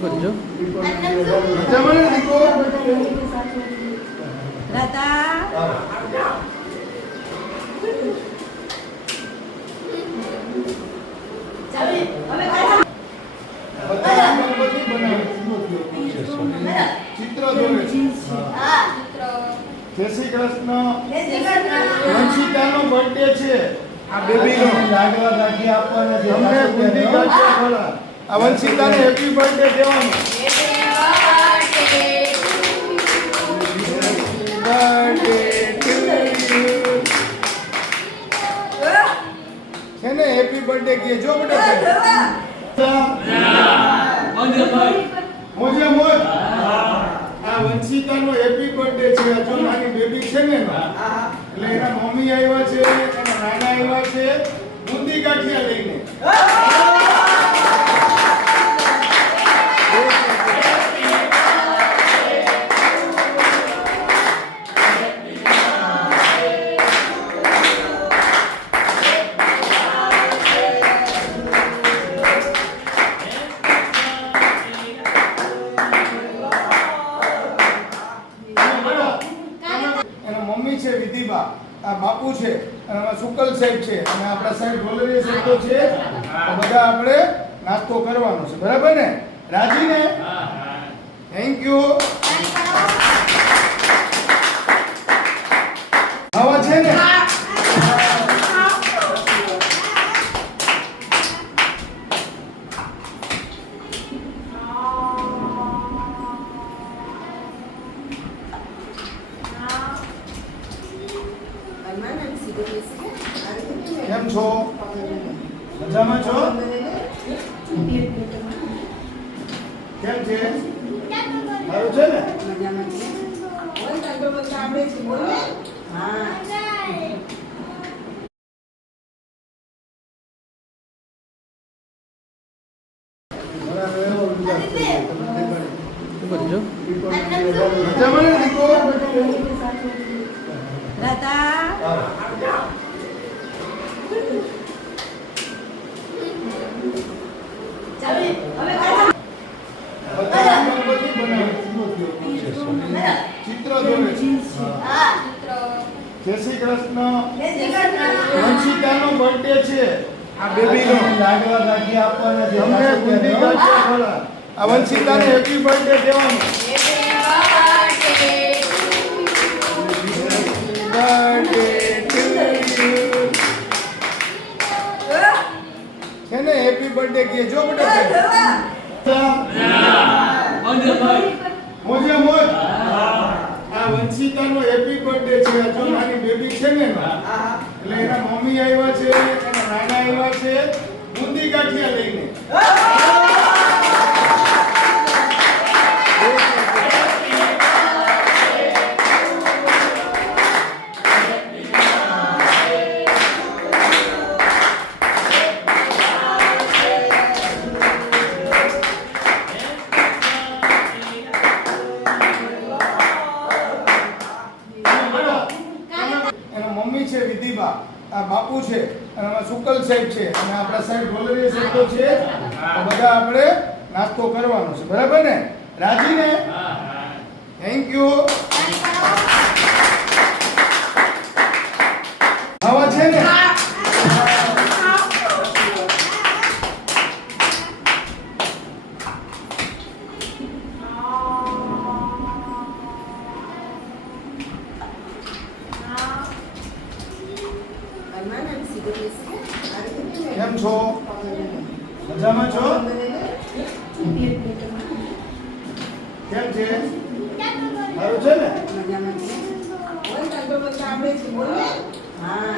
કરજો જમણે દીકો જય શ્રી કૃષ્ણ. વંશિતાનો બર્થડે છે. આ બેબીનો લાડવા ગાંઠી આપવાના છે ખવડાવ. આ વંશિતાને હેપી બર્થડે ટુ છે ને હેપી બર્થડે કહે જો બેટા મોજે આ વંશિતાનો હેપી બર્થડે છે. આ બેબી છે ને એટલે એના મમ્મી આવ્યા છે. નાના આવ્યા છે બુંદી ગાંઠિયા લઈને મમ્મી છે વિધિબા. આ બાપુ છે. અને આમાં શુકલ સાહેબ છે. અને આપણા સાહેબ ઢોલરીયા સાહેબ તો છે. તો બધા આપણે નાસ્તો કરવાનો છે. બરાબર ને? રાજી ને થેન્ક યુ કેમ છો મજામાં છો કેમ છે સારું છે ને શું કરજો મજામાં ને દીકો દાદા બધા ગણપતિ બનાવે ચિત્ર છે. જય શ્રી કૃષ્ણ. વંશિતાનો બર્થડે છે. આ બેબીનો. લાડવા ગાંઠી આપવાના છે. તમને બુદ્ધિ ગાંઠિયા ખવડાવ. આ વંશિતાને હેપી બર્થડે કહેવાનું. બર્થડે ટુ છે ને હેપી બર્થડે કે જો બેટા મોજે મોજ. આ વંશિતાનો હેપી બર્થડે છે. આ જો નાની બેબી છે ને એટલે એના મમ્મી આવ્યા છે, એના નાના આવ્યા છે. બુંદી ગાંઠિયા લઈને. આ બાપુ છે અને આમાં શુકલ સાહેબ છે અને આપણા સાહેબ ઢોલરીયા સાહેબ તો છે તો બધા આપણે નાસ્તો કરવાનો છે. બરાબર ને? રાજી ને થેન્ક યુ કેમ છો મજામાં છો કેમ છે સારું છે ને મજામાં છે હા